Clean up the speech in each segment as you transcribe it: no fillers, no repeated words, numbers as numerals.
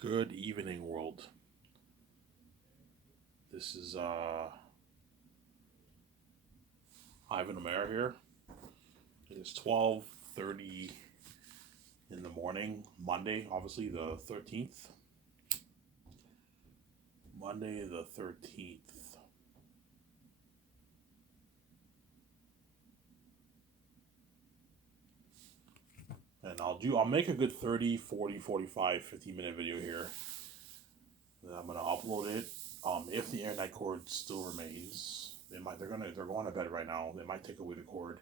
Good evening, world. This is Ivan Amer here. It is 12:30 in the morning, Monday, obviously the 13th. Monday the 13th. And I'll make a good 30, 40, 45, 50 minute video here. Then I'm gonna upload it. If the internet cord still remains, they're going to bed right now. They might take away the cord.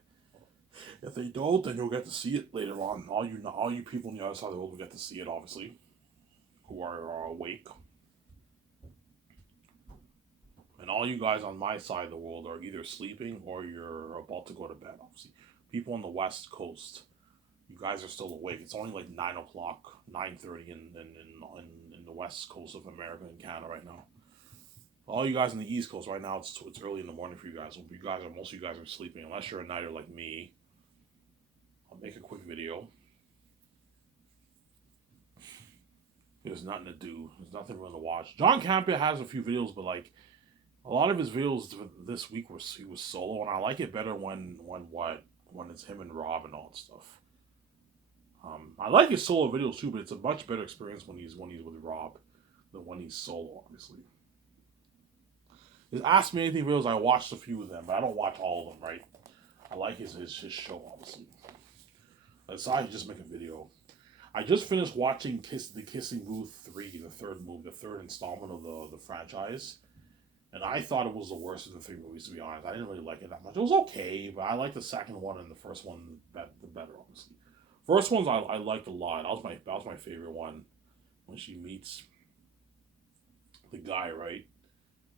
If they don't, then you'll get to see it later on. All you people on the other side of the world will get to see it, obviously, who are awake. And all you guys on my side of the world are either sleeping or you're about to go to bed, obviously. People on the West Coast, you guys are still awake. It's only like 9 o'clock, 9:30 in the West Coast of America and Canada right now. All you guys on the East Coast right now, it's early in the morning for you guys. Most of you guys are sleeping, unless you're a nighter like me. I'll make a quick video. There's nothing to do. There's nothing really to watch. John Campea has a few videos, but like a lot of his videos this week he was solo, and I like it better when it's him and Rob and all that stuff. I like his solo videos too, but it's a much better experience when he's with Rob than when he's solo, obviously. His Ask Me Anything videos, I watched a few of them, but I don't watch all of them, right? I like his show, obviously. I decided to just make a video. I just finished watching The Kissing Booth 3, the third installment of the franchise. And I thought it was the worst of the three movies, to be honest. I didn't really like it that much. It was okay, but I liked the second one and the first one the better, obviously. First ones I liked a lot. That was my favorite one when she meets the guy, right?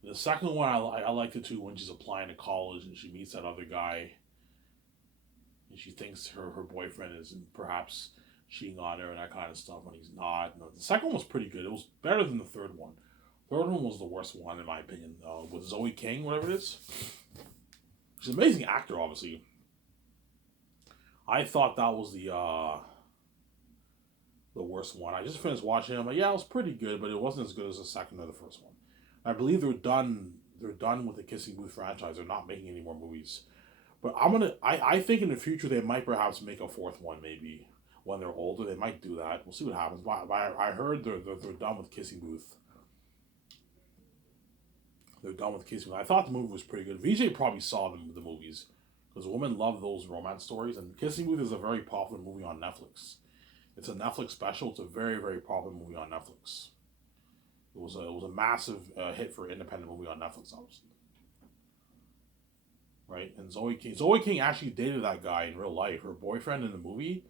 The second one I liked it too when she's applying to college and she meets that other guy and she thinks her boyfriend is perhaps cheating on her and that kind of stuff when he's not. No, the second one was pretty good. It was better than the third one. Third one was the worst one in my opinion. With Zoe King, whatever it is. She's an amazing actor, obviously. I thought that was the worst one. I just finished watching it. I'm like, yeah, it was pretty good, but it wasn't as good as the second or the first one. I believe they're done. They're done with the Kissing Booth franchise. They're not making any more movies. But I think in the future they might perhaps make a fourth one. Maybe when they're older, they might do that. We'll see what happens. But I heard they're done with Kissing Booth. They're done with Kissing Booth. I thought the movie was pretty good. VJ probably saw the movies because women love those romance stories. And Kissing Booth is a very popular movie on Netflix. It's a Netflix special. It's a very very popular movie on Netflix. It was a massive hit for an independent movie on Netflix, obviously. Right? And Zoe King actually dated that guy in real life. Her boyfriend in the movie,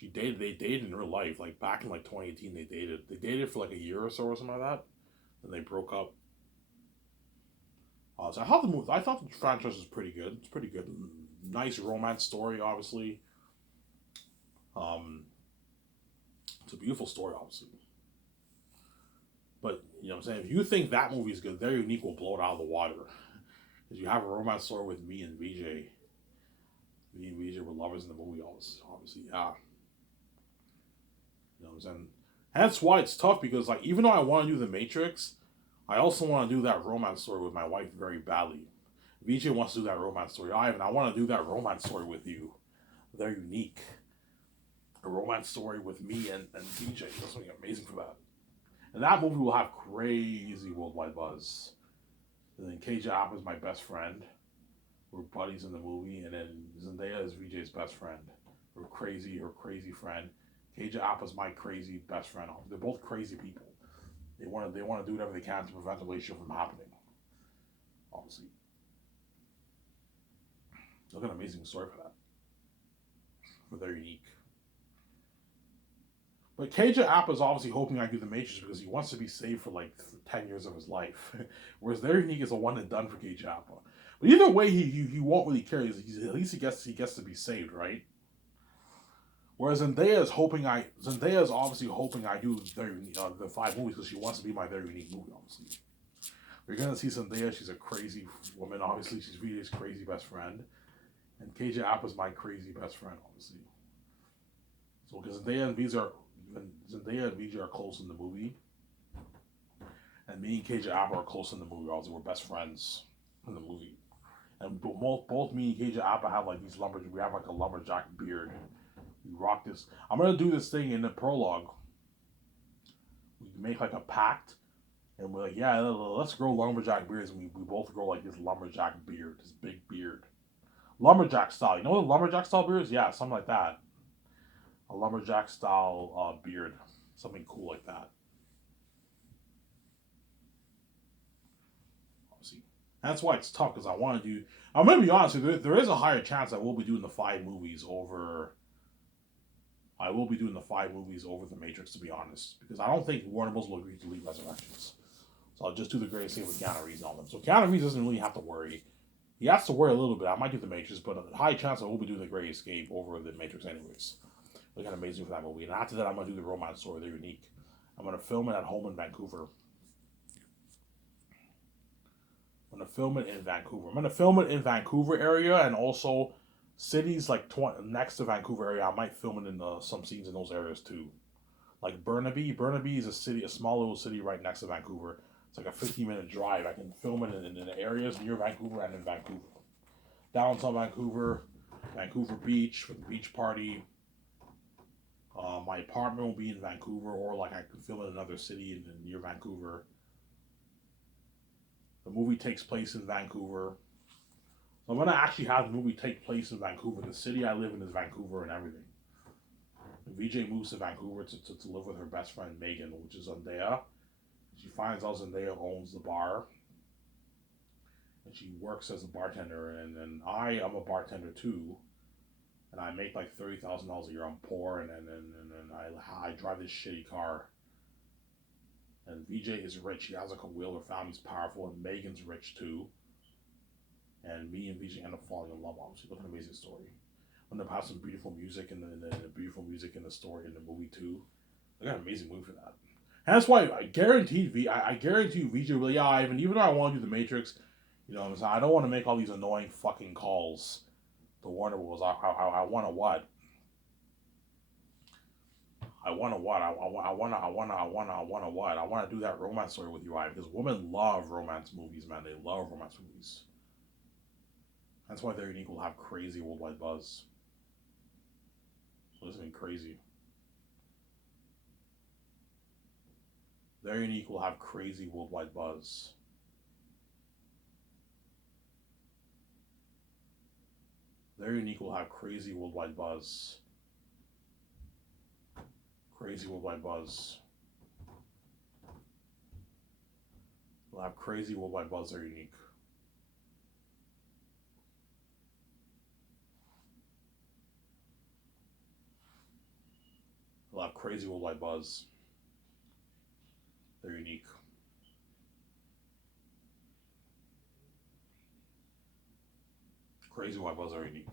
they dated in real life. Like back in like 2018, they dated. They dated for like a year or so or something like that. And they broke up. So I thought the franchise was pretty good. It's pretty good. Nice romance story, obviously. Um, it's a beautiful story, obviously. But you know what I'm saying? If you think that movie is good, Very Unique will blow it out of the water. Because you have a romance story with me and VJ. Me and VJ were lovers in the movie, obviously. Yeah. You know what I'm saying? That's why it's tough because, like, even though I want to do The Matrix, I also want to do that romance story with my wife very badly. VJ wants to do that romance story. I want to do that romance story with you. They're unique. A romance story with me and VJ. That's something amazing for that. And that movie will have crazy worldwide buzz. And then KJ Apa is my best friend. We're buddies in the movie, and then Zendaya is VJ's best friend. Her crazy friend. KJ Apa is my crazy best friend. They're both crazy people. They want to do whatever they can to prevent the relationship from happening. Obviously, look at an amazing story for that. But they're unique. But KJ Apa is obviously hoping I do the Matrix because he wants to be saved for like 10 years of his life. Whereas They're Unique is a one and done for KJ Apa. But either way, he won't really care. At least he gets to be saved, right? Whereas Zendaya is obviously hoping I do the five movies because she wants to be my Very Unique movie. Obviously, we're gonna see Zendaya. She's a crazy woman. Obviously, she's VJ's crazy best friend, and KJ Apa is my crazy best friend. Obviously, so because Zendaya and VJ are close in the movie, And me and KJ Appa are close in the movie. Also, we're best friends in the movie. And both me and KJ Appa have like these lumberjack. We have like a lumberjack beard. We rock this. I'm gonna do this thing in the prologue. We make like a pact, and we're like, yeah, let's grow lumberjack beards. And we both grow like this lumberjack beard, this big beard, lumberjack style. You know what a lumberjack style beard is? Yeah, something like that. A lumberjack style beard, something cool like that. See, that's why it's tough because I want to do. I'm gonna be honest. There is a higher chance I will be doing the five movies over. I will be doing the five movies over the Matrix, to be honest, because I don't think Warner Bros. Will agree to leave Resurrections. So I'll just do the Greatest Escape with Keanu Reeves on them. So Keanu Reeves doesn't really have to worry. He has to worry a little bit. I might do the Matrix, but a high chance I will be doing the Great Escape over the Matrix, anyways. Look kind of amazing for that movie. And after that, I'm gonna do the romance story. They're unique. I'm gonna film it at home in Vancouver. I'm gonna film it in Vancouver. I'm gonna film it in Vancouver area and also cities like next to Vancouver area. I might film it in some scenes in those areas too. Like Burnaby. Burnaby is a city, a small little city right next to Vancouver. It's like a 15-minute drive. I can film it in the areas near Vancouver and in Vancouver. Downtown Vancouver, Vancouver Beach for the beach party. My apartment will be in Vancouver, or like I can film in another city near Vancouver. The movie takes place in Vancouver. So I'm gonna actually have the movie take place in Vancouver. The city I live in is Vancouver and everything. VJ moves to Vancouver to live with her best friend Megan, which is Zendaya. She finds out Zendaya owns the bar, and she works as a bartender. And I am a bartender too, and I make like $30,000 a year. I'm poor, and I drive this shitty car. And VJ is rich. He has like a wheel. Her family's powerful, and Megan's rich too. And me and VJ end up falling in love. Obviously, look at an amazing story. When they have some beautiful music and the beautiful music in the story in the movie too. They got an amazing movie for that. And that's why I guarantee I guarantee you VJ will, yeah, Ivan, even though I want to do the Matrix, you know what I'm saying, I don't want to make all these annoying fucking calls to Warner Bros. I want to what? I want to what? I want to do that romance story with you, Ivan, because women love romance movies, man. They love romance movies. That's why They're Unique will have crazy worldwide buzz. So this is crazy. They're Unique will have crazy worldwide buzz. They're Unique will have crazy worldwide buzz. Crazy worldwide buzz. Will have crazy worldwide buzz. They're Unique. Will have crazy worldwide buzz. They're unique. Crazy worldwide buzz are unique.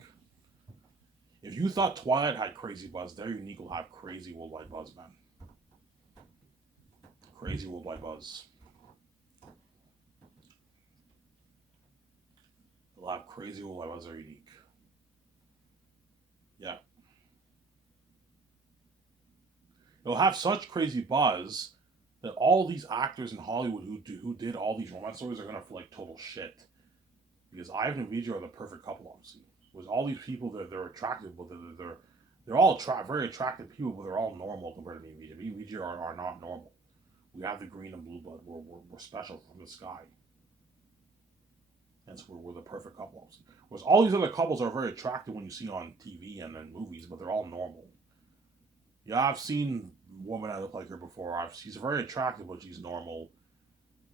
If you thought Twilight had crazy buzz, They're Unique will have crazy worldwide buzz, man. Crazy worldwide buzz. They'll have crazy worldwide buzz. They're unique. Yeah. It'll have such crazy buzz that all these actors in Hollywood who did all these romance stories are gonna feel like total shit. Because Ivan and VJ are the perfect couple, obviously. With all these people that they're attractive, but they're all very attractive people, but they're all normal compared to me and VJ. Me and VJ are not normal. We have the green and blue blood. We're special from the sky. And so we're the perfect couple, obviously. Whereas all these other couples are very attractive when you see on TV and in movies, but they're all normal. Yeah, I've seen women that look like her before. She's very attractive, but she's normal.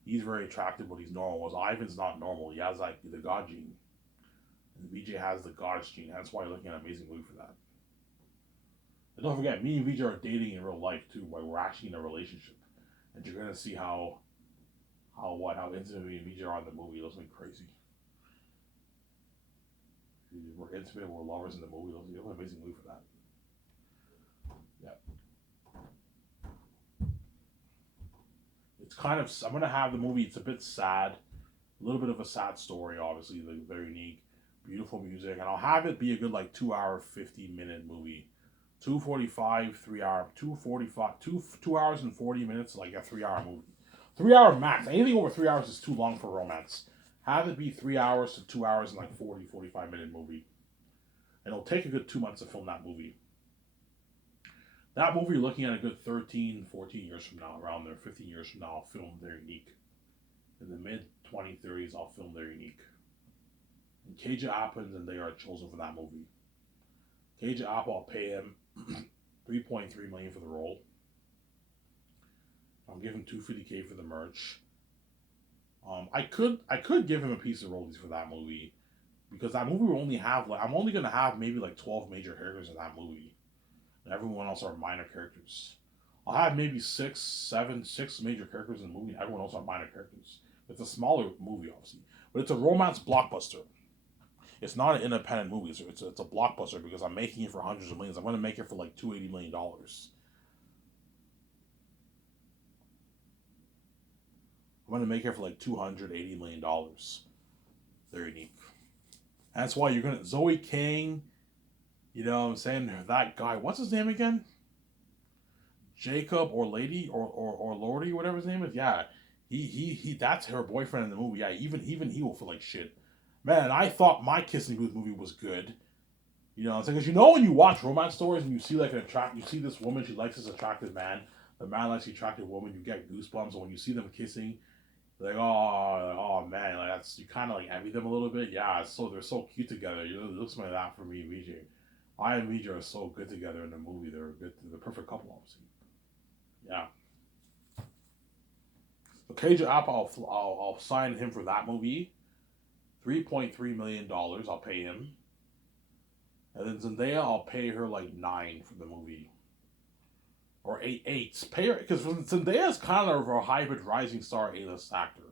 He's very attractive, but he's normal. Whereas Ivan's not normal. He has like the God gene. And VJ has the God's gene. That's why you're looking at an amazing movie for that. And don't forget, me and VJ are dating in real life too, where we're actually in a relationship. And you're gonna see how intimate me and VJ are in the movie. It'll be crazy. We're intimate, we're lovers in the movie. It'll be an amazing movie for that. Yeah. It's kind of, I'm gonna have the movie. It's a bit sad, a little bit of a sad story. Obviously, like very unique, beautiful music, and I'll have it be a good like 2 hour 50-minute movie, 2:45, 3 hour, 2:45, 2 hours and 40 minutes, like a 3 hour movie. 3 hour max. Anything over 3 hours is too long for romance. Have it be 3 hours to 2 hours in like 40, 45 minute movie. And it'll take a good 2 months to film that movie. That movie, you're looking at a good 13, 14 years from now, around there, 15 years from now, I'll film They're Unique. In the mid 2030s, I'll film They're Unique. And Cage Appens and they are chosen for that movie. Cage Apple, I'll pay him $3.3 million for the role. I'll give him $250K for the merch. I could give him a piece of royalties for that movie, because that movie will only have I'm only gonna have maybe like 12 major characters in that movie, and everyone else are minor characters. I'll have maybe six major characters in the movie, and everyone else are minor characters. It's a smaller movie, obviously, but it's a romance blockbuster. It's not an independent movie. It's a blockbuster because I'm making it for hundreds of millions. I'm going to make it for like $280 million. I'm going to make it for like $280 million. They're unique. And that's why you're going to... Zoe King, you know what I'm saying? That guy, what's his name again? Jacob or Lady or Lordy, whatever his name is. Yeah, he that's her boyfriend in the movie. Yeah, even he will feel like shit. Man, I thought my Kissing Booth movie was good. You know, it's like, because you know when you watch romance stories and you see like you see this woman, she likes this attractive man, the man likes the attractive woman, you get goosebumps. And when you see them kissing, like, oh man, like that's, you kind of like envy them a little bit. Yeah, so they're so cute together. It looks like that for me and VJ. I and VJ are so good together in the movie. They're good, the perfect couple, obviously. Yeah. So Cage Apple, I'll sign him for that movie. $3.3 million, I'll pay him. And then Zendaya, I'll pay her like 9 for the movie, or eight. Pay her, because Zendaya is kind of a hybrid rising star A-list actor.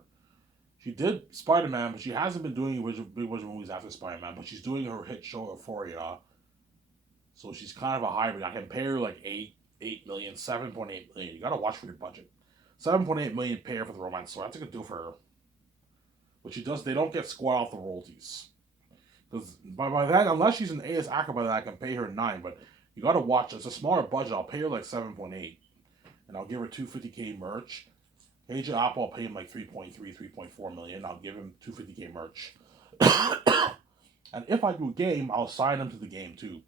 She did Spider-Man, but she hasn't been doing big original movies after Spider-Man. But she's doing her hit show Euphoria, so she's kind of a hybrid. I can pay her like 8 million, 7.8 million. You gotta watch for your budget. 7.8 million pay her for the romance story. That's a good deal for her. But she does. They don't get squat off the royalties. Because by that, unless she's an A-list actor, by that I can pay her 9. But you gotta watch. It's a smaller budget. I'll pay her like 7.8, and I'll give her $250K merch. Cage Apple, I'll pay him like 3.4 million. I'll give him $250K merch. And if I do a game, I'll sign him to the game too.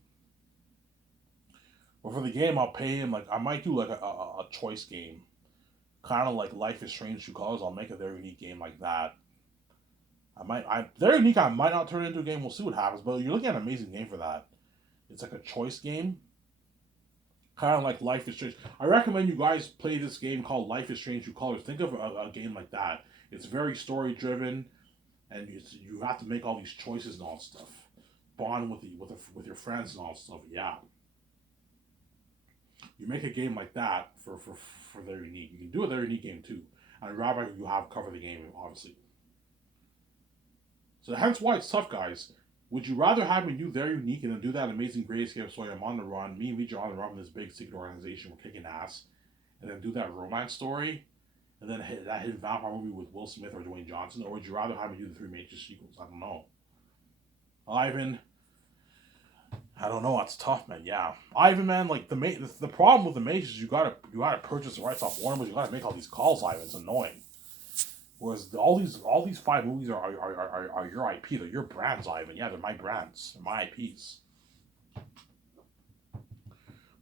But for the game, I'll pay him like, I might do like a choice game, kind of like Life is Strange True Colors. I'll make a very unique game like that. Very unique. I might not turn it into a game. We'll see what happens. But you're looking at an amazing game for that. It's like a choice game, kind of like Life is Strange. I recommend you guys play this game called Life is Strange True Colors. Think of a game like that. It's very story driven, and you have to make all these choices and all stuff. Bond with your friends and all stuff. Yeah. You make a game like that for their unique. You can do a their unique game too. And rather you have cover the game, obviously. So hence why it's tough, guys. Would you rather have me do their unique and then do that amazing Great Escape story? I'm on the run. Me and Vijay are on the run with this big secret organization. We're kicking ass, and then do that romance story, and then that hidden vampire movie with Will Smith or Dwayne Johnson? Or would you rather have me do the 3 major sequels? I don't know. Ivan, I don't know. That's tough, man. Yeah, Ivan, man. Like the problem with the majors is you gotta purchase the rights off Warner, but you gotta make all these calls. Ivan, it's annoying. Whereas all these 5 movies are your IP. They're your brands, Ivan. Yeah, they're my brands. They're my IPs.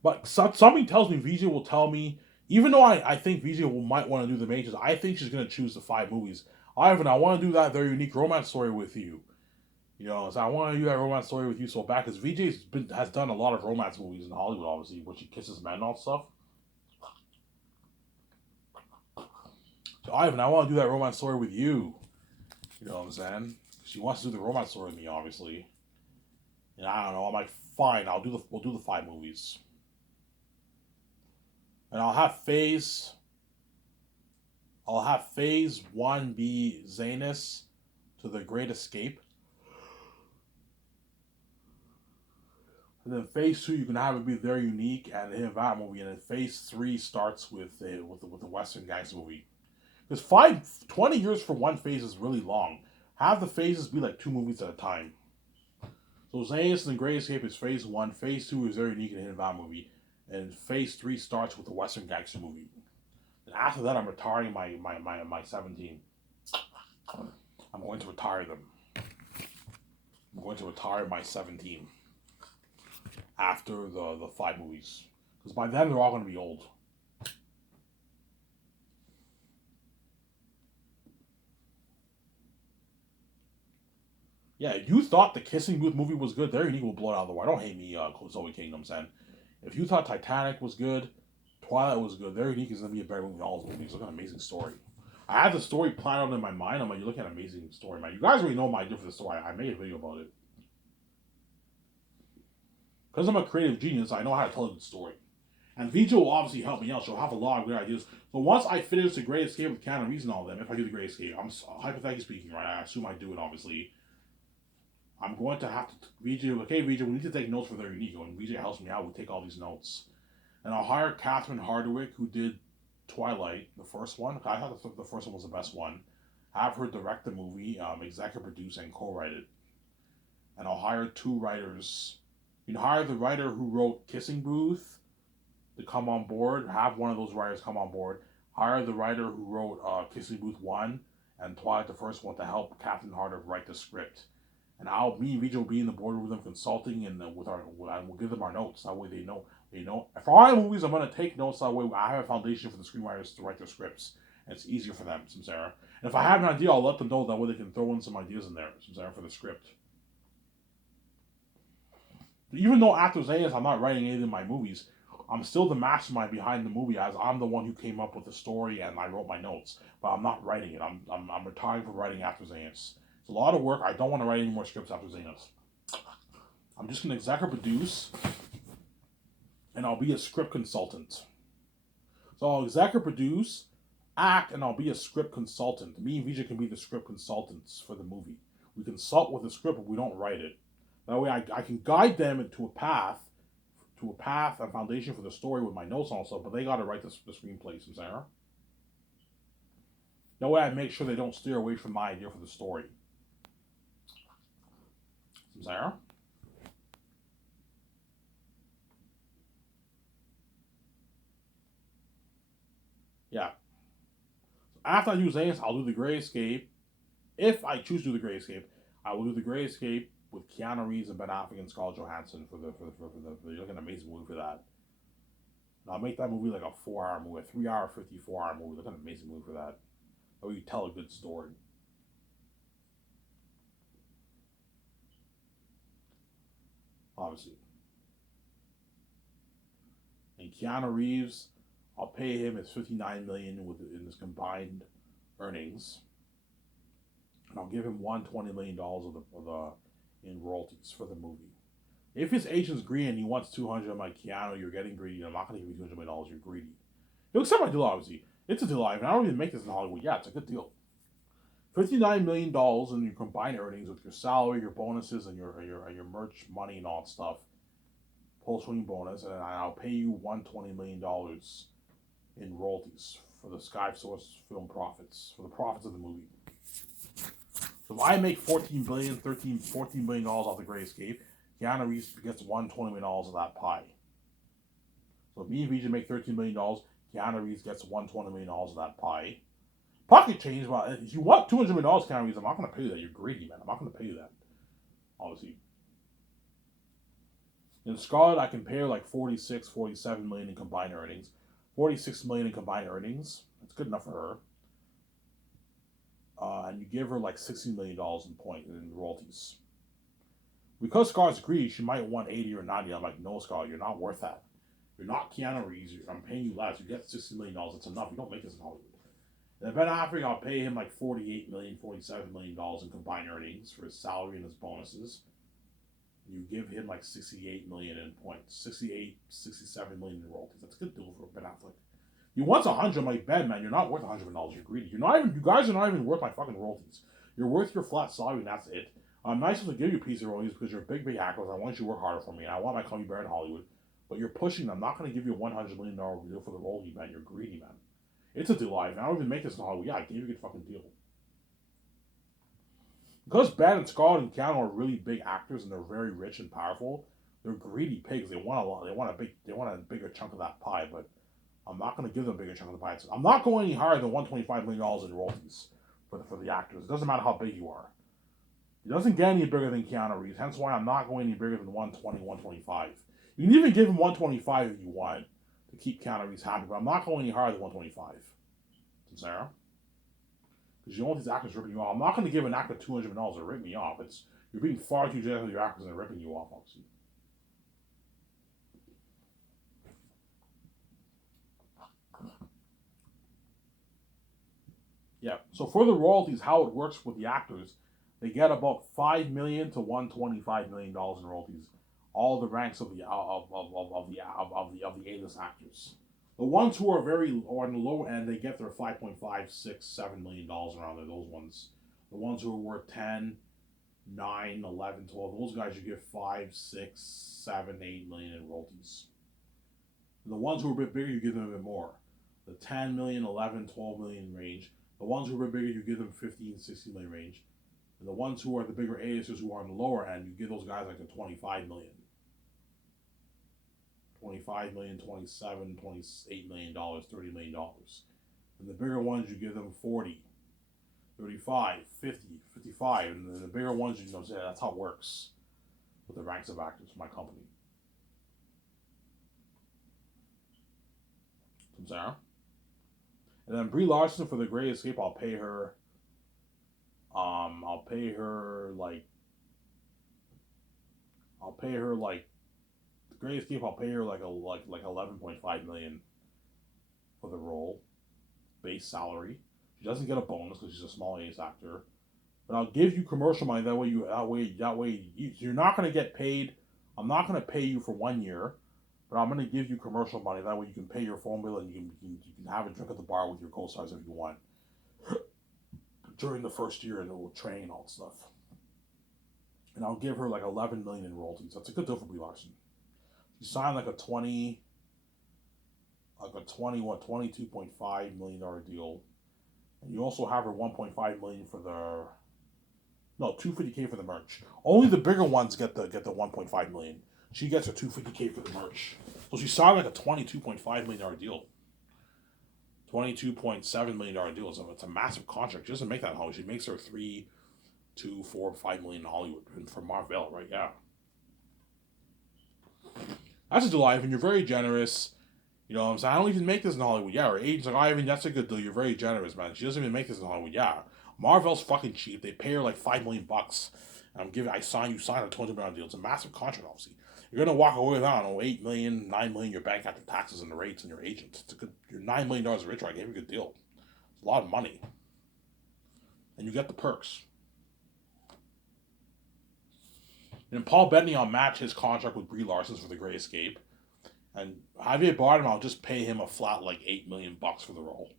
But something tells me VJ will tell me, even though I think VJ might want to do the majors, I think she's going to choose the 5 movies. Ivan, I want to do that very unique romance story with you. You know, so I want to do that romance story with you so bad, because VJ has done a lot of romance movies in Hollywood, obviously, where she kisses men and all stuff. So Ivan, I want to do that romance story with you. You know what I'm saying? She wants to do the romance story with me, obviously. And I don't know. I'm like, fine. We'll do the 5 movies. And I'll have Phase 1 be Zanus to the Great Escape. And then Phase 2, you can have it be very unique and hit that movie. And then Phase 3 starts with the Western Gangster movie. Because 20 years for one phase is really long. Have the phases be like 2 movies at a time. So Zanus and Great Escape is Phase 1. Phase 2 is very unique and hidden that movie. And Phase 3 starts with the Western Gangster movie. after that, I'm retiring my 17. I'm going to retire them. I'm going to retire my 17 after the 5 movies. Because by then, they're all going to be old. Yeah, if you thought the Kissing Booth movie was good, Very Unique will blow it out of the water. Don't hate me, Zoe Kingdom, saying. If you thought Titanic was good, Twilight was good, Very Unique is going to be a better movie than all those movies. Look at an amazing story. I had the story planned out in my mind. I'm like, you're looking at an amazing story, man. You guys already know my idea for the story. I made a video about it. Because I'm a creative genius, I know how to tell a good story. And VJ will obviously help me out. She'll have a lot of great ideas. So once I finish The Great Escape with Keanu Reeves and all of them, if I do The Great Escape, I'm hypothetically speaking, right? I assume I do it, obviously. I'm going to have to VJ. Okay, VJ, we need to take notes for Very Unique. When VJ helps me out, we take all these notes, and I'll hire Catherine Hardwicke, who did Twilight, the first one. I thought the first one was the best one. Have her direct the movie, executive produce, and co-write it. And I'll hire 2 writers. You can hire the writer who wrote Kissing Booth to come on board. Have one of those writers come on board. Hire the writer who wrote Kissing Booth 1 and Twilight, the first one, to help Catherine Hardwicke write the script. And me and Vijay will be in the boardroom with them consulting, and we'll give them our notes. That way they know. For all the movies, I'm going to take notes. That way I have a foundation for the screenwriters to write their scripts. And it's easier for them, Samsara. And if I have an idea, I'll let them know. That way they can throw in some ideas in there, Samsara, for the script. Even though after Zayas, I'm not writing any of my movies, I'm still the mastermind behind the movie, as I'm the one who came up with the story and I wrote my notes. But I'm not writing it. I'm retiring from writing after Zayas. It's a lot of work. I don't want to write any more scripts after Zayas. I'm just going to executive produce, and I'll be a script consultant. So I'll executive produce, act, and I'll be a script consultant. Me and Vijay can be the script consultants for the movie. We consult with the script, but we don't write it. That way I can guide them into a path, a foundation for the story with my notes also, but they got to write the screenplay, Sarah. That way I make sure they don't steer away from my idea for the story. Sarah? Yeah. After I do Zayas, I'll do The Great Escape. If I choose to do The Great Escape, I will do The Great Escape with Keanu Reeves and Ben Affleck and Scarlett Johansson for you're like an amazing movie for that. And I'll make that movie like a 4-hour movie, a 3-hour, 54-hour movie. Look at an amazing movie for that. Or you tell a good story. Obviously. And Keanu Reeves, I'll pay him his $59 million in his combined earnings, and I'll give him $120 million in royalties for the movie. If his agent's greedy and he wants 200, I'm like, Keanu, you're getting greedy. I'm not going to give you $200 million. You're greedy. He'll accept my deal, obviously. It's a deal. I don't even make this in Hollywood. Yeah, it's a good deal. $59 million in your combined earnings with your salary, your bonuses, and your merch money and all that stuff. Post-winning bonus, and I'll pay you $120 million in royalties for the Sky Source film profits, for the profits of the movie. So if I make $14 billion off The Great Escape, Keanu Reeves gets $120 million of that pie. So if me and Vijay make $13 million, Keanu Reeves gets $120 million of that pie. Pocket change, but if you want $200 million, Keanu Reeves, I'm not going to pay you that. You're greedy, man. I'm not going to pay you that. Obviously. In Scarlett, I can pay her like $47 million in combined earnings. $46 million in combined earnings. That's good enough for her. And you give her like $60 million in royalties. Because Scarlett's greedy, she might want 80 or 90. I'm like, no, Scarlett, you're not worth that. You're not Keanu Reeves. I'm paying you less. You get $60 million. It's enough. You don't make this in Hollywood. And Ben Affleck, I'll pay him like $47 million in combined earnings for his salary and his bonuses. You give him like 68 million in points, 67 million in royalties. That's a good deal for Ben Affleck. You want 100, I'm like, Ben, man, you're not worth $100 million. You're greedy. You guys are not even worth my fucking royalties. You're worth your flat salary, and that's it. I'm nice enough to give you a piece of royalties because you're a big actor. I want you to work harder for me, and I want my company better in Hollywood. But you're pushing them. I'm not going to give you a $100 million deal for the royalty, man. You're greedy, man. It's a deal. I don't even make this in Hollywood. Yeah, I gave you a good fucking deal. Because Ben and Scarlett and Keanu are really big actors and they're very rich and powerful, they're greedy pigs. They want a lot. They want a bigger chunk of that pie. But I'm not going to give them a bigger chunk of the pie. I'm not going any higher than $125 million in royalties for the actors. It doesn't matter how big you are. He doesn't get any bigger than Keanu Reeves. Hence why I'm not going any bigger than 120, 125. You can even give him 125 if you want to keep Keanu Reeves happy, but I'm not going any higher than 125. Sarah? Because you know what these actors ripping you off. I'm not going to give an actor $200 million to rip me off. You're being far too generous with your actors and they're ripping you off, obviously. Yeah. So for the royalties, how it works with the actors, they get about $5 million to $125 million in royalties. All the ranks of the A-list actors. The ones who are very on the low end, they get their 5.5, 6, $7 million around there. Those ones. The ones who are worth 10, 9, 11, 12, those guys you give 5, 6, 7, 8 million in royalties. And the ones who are a bit bigger, you give them a bit more. The 10 million, 11, 12 million range. The ones who are a bit bigger, you give them 15, 16 million range. And the ones who are the bigger A-listers who are on the lower end, you give those guys like a 25 million. 25 million, 27, 28 million dollars, $30 million. And the bigger ones, you give them 40, 35, 50, 55. And then the bigger ones, you know, that's how it works with the ranks of actors for my company. From Sarah. And then Brie Larson for The Great Escape, I'll pay her The Great Escape, I'll pay her like 11.5 million for the role, base salary. She doesn't get a bonus because she's a small ace actor. But I'll give you commercial money. That way you're not going to get paid. I'm not going to pay you for 1 year, but I'm going to give you commercial money. That way you can pay your phone bill and you can have a drink at the bar with your co-stars if you want during the first year, and it will train and all that stuff. And I'll give her like 11 million in royalties. That's a good deal for Brie Larson. She signed like a $22.5 million deal. And you also have her 1.5 million for $250K for the merch. Only the bigger ones get the 1.5 million. She gets her $250K for the merch. So she signed like a $22.5 million deal. $22.7 million deal. So it's a massive contract. She doesn't make that in Hollywood. She makes her 3, 2, 4, 5 million in Hollywood. And for Marvel, right? Yeah. That's a deal, Ivan. You're very generous. You know what I'm saying? I don't even make this in Hollywood. Yeah, her agent's like, Ivan, that's a good deal. You're very generous, man. She doesn't even make this in Hollywood. Yeah. Marvel's fucking cheap. They pay her like $5 million. And you sign a $200 million deal. It's a massive contract, obviously. You're gonna walk away with, I don't know, 8 million, 9 million your bank after taxes and the rates and your agent. You're $9 million richer. I gave you a good deal. It's a lot of money. And you get the perks. And Paul Bettany, I'll match his contract with Brie Larson for The Great Escape. And Javier Bardem, I'll just pay him a flat like $8 million for the role.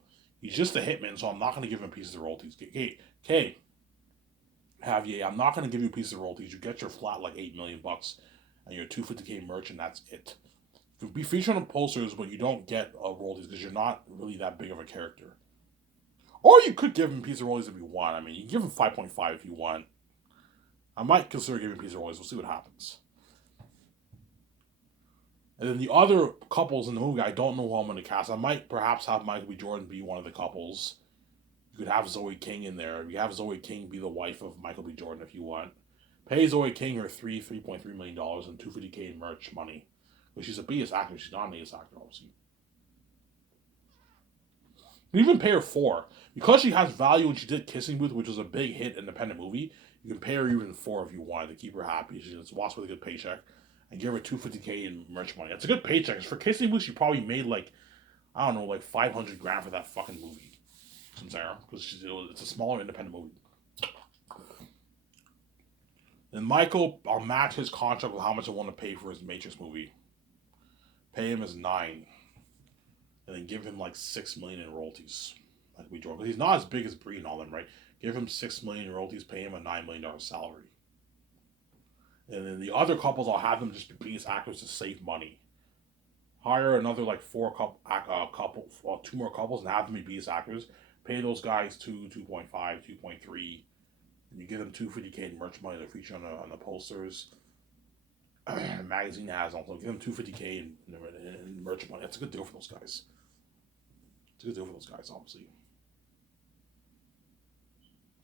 He's just a hitman, so I'm not going to give him a piece of the royalties. Okay, Javier, I'm not going to give you a piece of the royalties. You get your flat like $8 million and your $250K merch, and that's it. You'll be featured on the posters, but you don't get royalties because you're not really that big of a character. Or you could give him a piece of royalties if you want. I mean, you can give him 5.5 if you want. I might consider giving a piece of royalties. We'll see what happens. And then the other couples in the movie, I don't know who I'm going to cast. I might perhaps have Michael B. Jordan be one of the couples. You could have Zoe King in there. You have Zoe King be the wife of Michael B. Jordan if you want. Pay Zoe King her $3.3 million and $250K in merch money. But she's a B-list actor. She's not an A-list actor, obviously. You can even pay her 4. Because she has value and she did Kissing Booth, which was a big hit independent movie, you can pay her even 4 if you wanted to keep her happy. She just walks with a good paycheck. And give her $250K in merch money. That's a good paycheck. For Kissing Booth, she probably made like $500,000 for that fucking movie. From Sarah, because it's a smaller independent movie. And Michael, I'll match his contract with how much I want to pay for his Matrix movie. Pay him as 9, and then give him like 6 million in royalties, like we draw. Because he's not as big as Brie and all them, right? Give him 6 million in royalties. Pay him a $9 million salary. And then the other couples, I'll have them just be biggest actors to save money. Hire another like 2 more couples, and have them be biggest actors. Pay those guys 2.5, 2.3, and you give them $250K in merch money to feature on the posters. Magazine ads also give them $250K in merch money. That's a good deal for those guys. It's a good deal for those guys, obviously.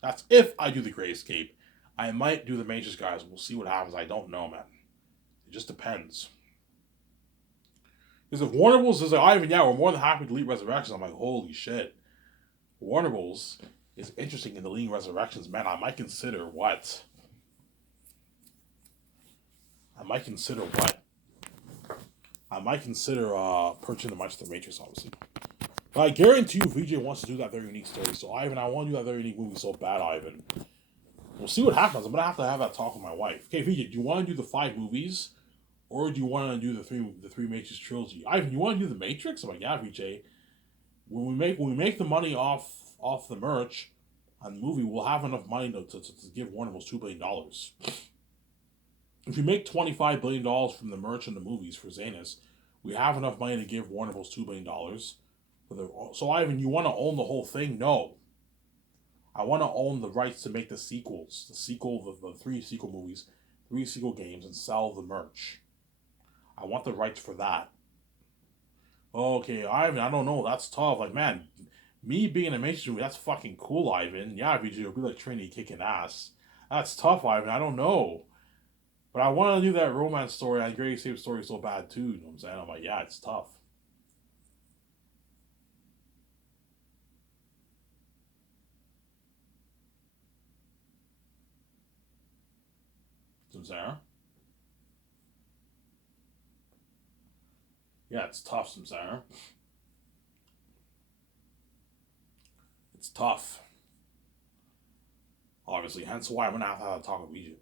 That's if I do the Great Escape. I might do the Matrix guys. We'll see what happens. I don't know, man. It just depends. Because if Warner Bros. Is like, Ivan, yeah, we're more than happy to delete Resurrections. I'm like, holy shit. Warner Bros. Is interesting in deleting Resurrections. Man, I might consider what? I might consider purchasing the Master Matrix, obviously. But I guarantee you, VJ wants to do that very unique story. So, Ivan, I want to do that very unique movie so bad, Ivan. We'll see what happens. I'm gonna have that talk with my wife. Okay, VJ, do you want to do the 5 movies, or do you want to do the three Matrix trilogy? Ivan, you want to do the Matrix? I'm like, yeah, VJ. When we make the money off the merch on the movie, we'll have enough money to give Warner Bros. $2 billion. If we make $25 billion from the merch and the movies for Zanus, we have enough money to give Warner Bros. $2 billion. So, Ivan, you want to own the whole thing? No. I want to own the rights to make the sequels, the 3 sequel movies, 3 sequel games, and sell the merch. I want the rights for that. Okay, Ivan, I don't know. That's tough. Like, man, me being a Matrix movie, that's fucking cool, Ivan. Yeah, VG, it'll be like Trinity kicking ass. That's tough, Ivan. I don't know. But I want to do that romance story and Great Escape story so bad, too. You know what I'm saying? I'm like, yeah, it's tough. Samsara? Yeah, it's tough, Samsara. It's tough. Obviously, hence why I'm gonna have to have a talk with Egypt.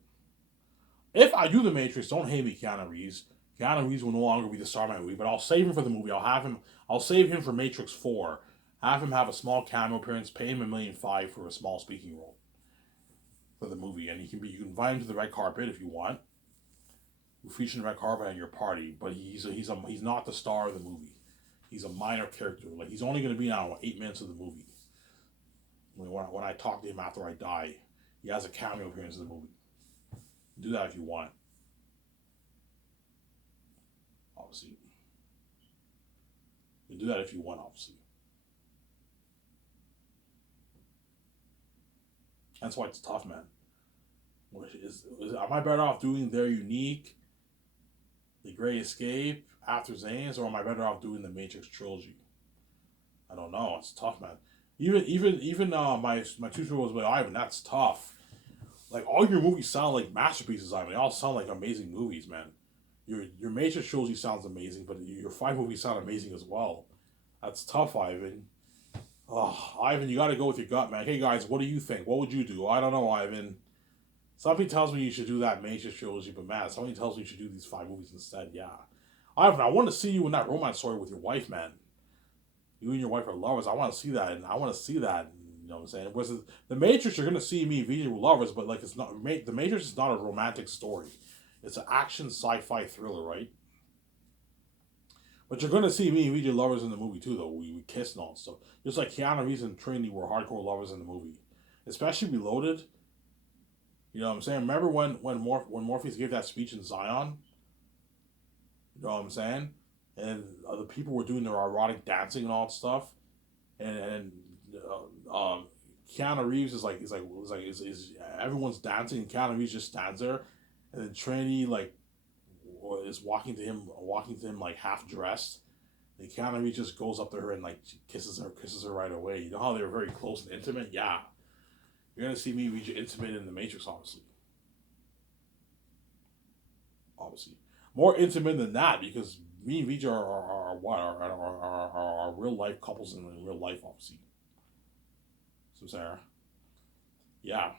If I do the Matrix, don't hate me, Keanu Reeves. Keanu Reeves will no longer be the star of my movie, but I'll save him for the movie. I'll save him for Matrix 4. Have him have a small cameo appearance, pay him $1.5 million for a small speaking role for the movie, and you can invite him to the red carpet if you want. You feature the red carpet at your party, but he's not the star of the movie. He's a minor character. Like, he's only going to be now 8 minutes of the movie. When I talk to him after I die, he has a cameo appearance in the movie. Do that if you want. Obviously. You can do that if you want, obviously. That's why it's tough, man. Am I better off doing their unique, The Great Escape, After Zane's, or am I better off doing the Matrix trilogy? I don't know. It's tough, man. Even my 2-year-old was like, Ivan, that's tough. Like, all your movies sound like masterpieces, Ivan. They all sound like amazing movies, man. Your Matrix trilogy sounds amazing, but your 5 movies sound amazing as well. That's tough, Ivan. Oh, Ivan, you got to go with your gut, man. Hey, guys, what do you think? What would you do? I don't know, Ivan. Something tells me you should do that Matrix trilogy, but man, something tells me you should do these 5 movies instead. Yeah, Ivan, I want to see you in that romance story with your wife, man. You and your wife are lovers. I want to see that, and I want to see that. You know what I'm saying? Whereas the Matrix, you're gonna see me and with lovers, but like, it's not. The Matrix is not a romantic story. It's an action sci-fi thriller, right? But you're gonna see me and VJ lovers in the movie too, though. We kiss and all stuff. Just like Keanu Reeves and Trinity were hardcore lovers in the movie, especially Reloaded. You know what I'm saying? Remember when Morpheus gave that speech in Zion? You know what I'm saying? And the people were doing their erotic dancing and all that stuff, and Keanu Reeves is everyone's dancing, and Keanu Reeves just stands there, and then Trinity like is walking to him like half dressed, and Keanu Reeves just goes up to her and like kisses her right away. You know how they were very close and intimate? Yeah, you're gonna see me reach intimate in the Matrix, obviously. Obviously, more intimate than that because me and VJ are real life couples in real life, obviously. So Sarah, yeah,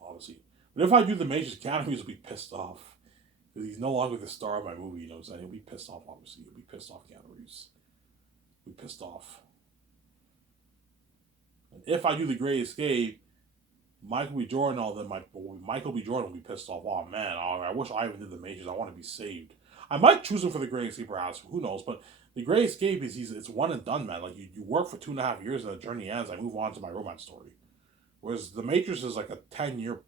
obviously. But if I do the Matrix, Keanu Reeves will be pissed off because he's no longer the star of my movie. You know what I'm saying? He'll be pissed off. Obviously, he'll be pissed off. Keanu Reeves, he'll be pissed off. And if I do the Great Escape, Michael B. Jordan, Michael B. Jordan will be pissed off. Oh man, I wish I even did the Matrix. I want to be saved. I might choose him for the Great Escape, perhaps. Who knows? But the Great Escape it's one and done, man. Like you work for 2.5 years and the journey ends. I move on to my romance story. Whereas the Matrix is like a 10-year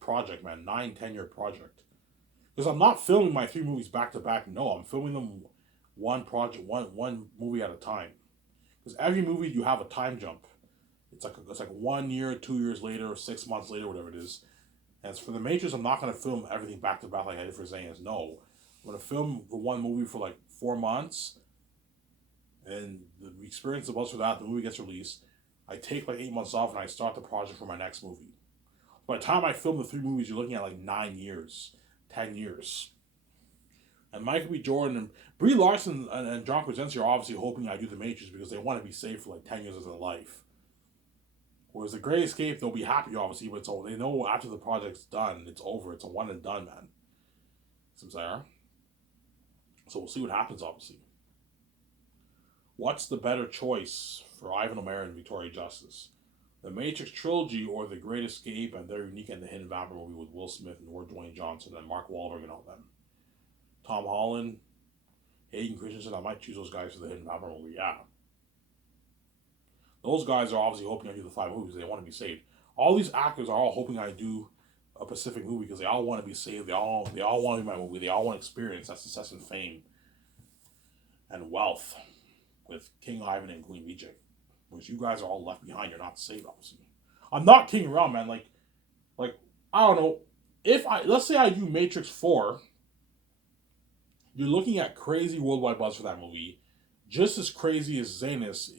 project, man. 9, 10-year project. Because I'm not filming my three movies back to back. No, I'm filming them one project, one movie at a time. Because every movie you have a time jump. It's like 1 year, 2 years later, or 6 months later, whatever it is. And as for the Matrix, I'm not gonna film everything back to back like I did for Zayn's. No, I'm gonna film the one movie for like 4 months, and the experience the buzz for that. The movie gets released. I take like 8 months off, and I start the project for my next movie. By the time I film the three movies, you're looking at like 9 years, 10 years. And Michael B. Jordan and Brie Larson and John Krasinski are obviously hoping I do the Matrix because they want to be safe for like 10 years of their life. Whereas the Great Escape, they'll be happy obviously, but they know after the project's done, it's over. It's a one and done, man. So we'll see what happens. Obviously, what's the better choice for Ivan O'Mara and Victoria Justice? The Matrix trilogy or The Great Escape and their unique and the Hidden Vampire movie with Will Smith and Lord Dwayne Johnson and Mark Wahlberg and all them. Tom Holland, Hayden Christensen, I might choose those guys for the Hidden Vampire movie, yeah. Those guys are obviously hoping I do the 5 movies. They want to be saved. All these actors are all hoping I do a Pacific movie because they all want to be saved. They all want to be my movie. They all want experience that success and fame and wealth with King Ivan and Queen Vijay. Which you guys are all left behind. You're not saved, obviously. I'm not kidding around, man. Like I don't know. Let's say I do Matrix 4, you're looking at crazy worldwide buzz for that movie. Just as crazy as Zanus.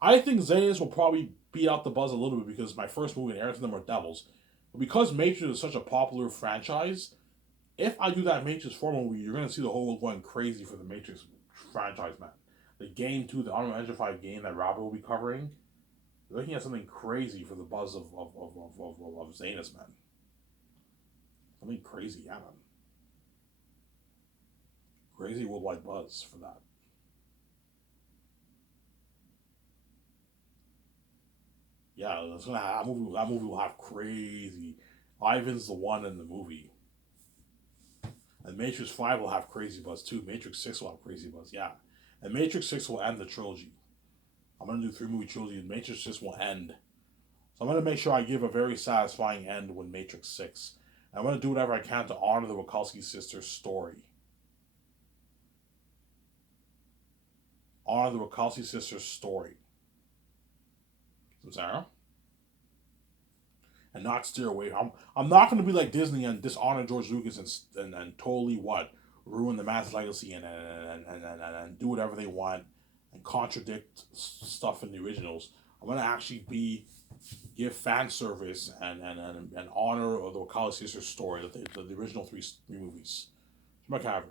I think Zanus will probably beat out the buzz a little bit because my first movie and Eric and them are devils. But because Matrix is such a popular franchise, if I do that Matrix 4 movie, you're gonna see the whole world going crazy for the Matrix franchise, man. The game 2, the Unreal Engine 5 game that Robert will be covering, you're looking at something crazy for the buzz of Zanus, man. Something crazy, yeah, man. Crazy worldwide buzz for that. Yeah, that movie will have crazy. Ivan's the one in the movie. And Matrix 5 will have crazy buzz too. Matrix 6 will have crazy buzz, yeah. And Matrix 6 will end the trilogy. I'm going to do 3 movie trilogy, and Matrix 6 will end. So I'm going to make sure I give a very satisfying end with Matrix 6. And I'm going to do whatever I can to honor the Wachowski sisters' story. Honor the Wachowski sisters' story. So, Sarah? And not steer away. I'm not going to be like Disney and dishonor George Lucas and totally ruin the Mass legacy and do whatever they want and contradict stuff in the originals. I'm going to actually give fan service and honor the Wachowski sisters story, the original three movies. It's my cover.